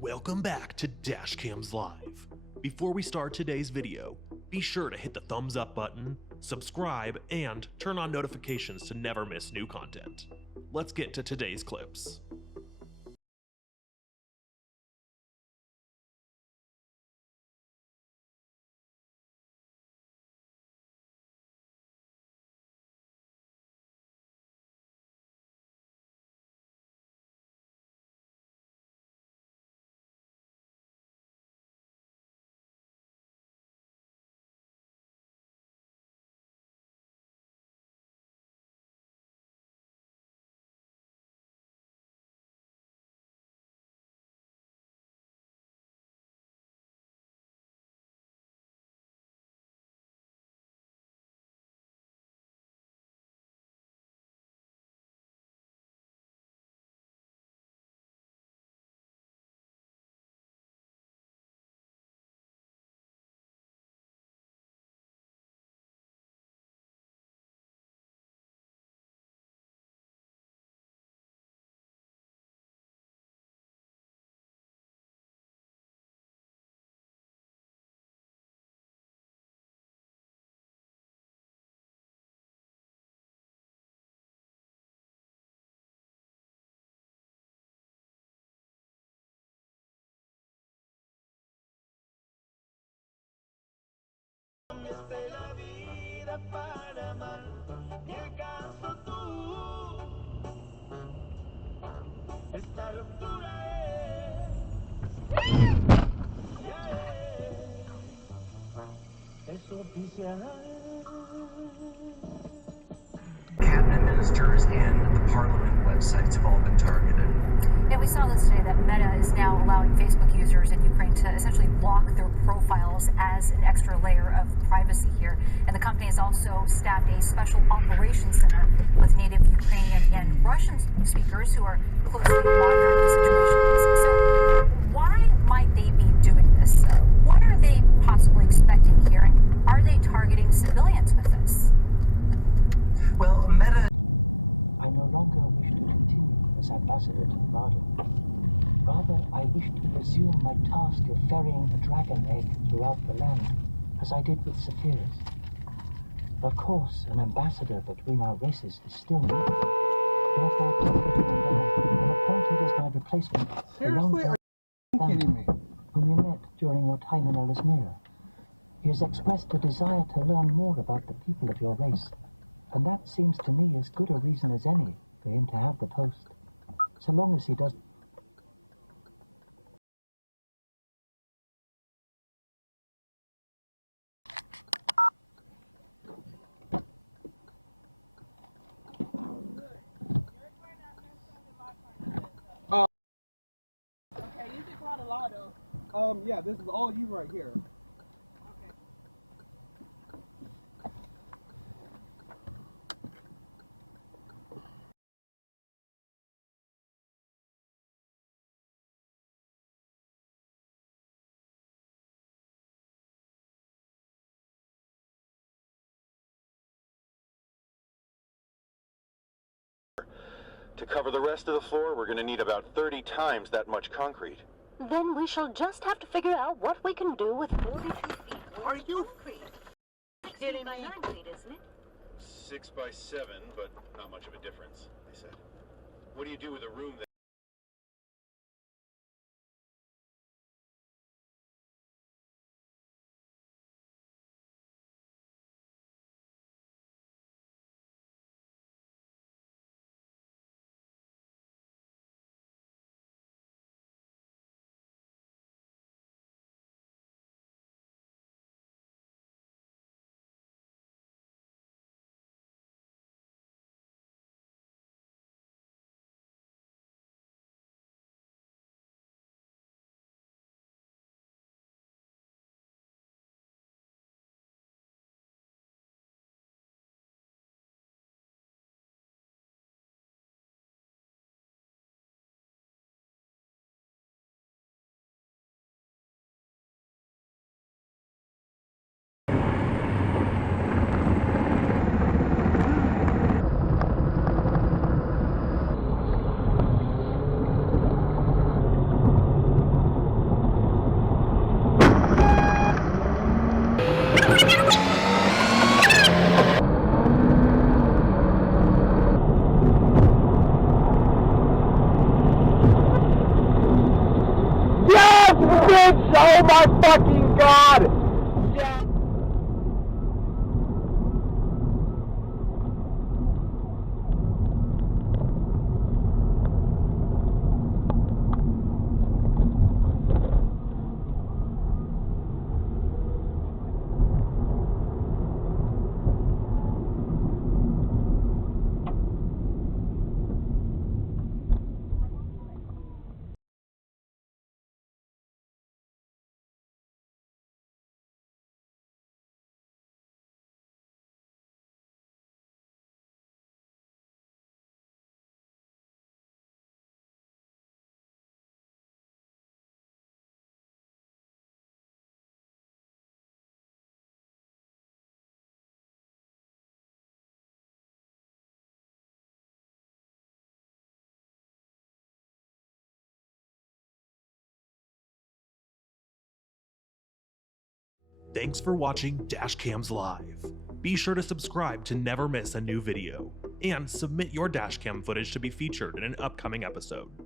Welcome back to Dashcams Live. Before we start today's video, be sure to hit the thumbs up button, subscribe, and turn on notifications to never miss new content. Let's get to today's clips. De la vida para amar, ni acaso tú, esta locura es oficial. Cabinet ministers and the parliament websites have all been targeted. And we saw this today that Meta is now allowing Facebook users in Ukraine to essentially lock their profiles as an extra layer of privacy here. And the company has also staffed a special operations center with native Ukrainian and Russian speakers who are closely monitoring the situation. So why might they be doing this? What are they possibly expecting here? And are they targeting civilians with this? Well, Meta... I no longer wish to continue as ambassador to Nevada. Rather, I wish to resume my task of ferrying the dragon egg throughout the land, as I did with Zephyrus. Of course, an ambassador between our races is still needed. Therefore, Templeton and I have appointed as my replacement the young girl whom you met during your time in Elismira. He has expressed a desire to learn more about the people of your race, and that seems to me as good a reason as any for him to have the post, so long as he does. Okay, you did quite a lot of. Yeah, this is all you right here. To cover the rest of the floor, we're going to need about 30 times that much concrete. Then we shall just have to figure out what we can do with 42 feet. Are you? 6 by 9 feet, isn't it? 6 by 7, but not much of a difference, they said. What do you do with a room that bitch! Oh my fucking god! Yeah. Thanks for watching Dashcams Live. Be sure to subscribe to never miss a new video, and submit your dashcam footage to be featured in an upcoming episode.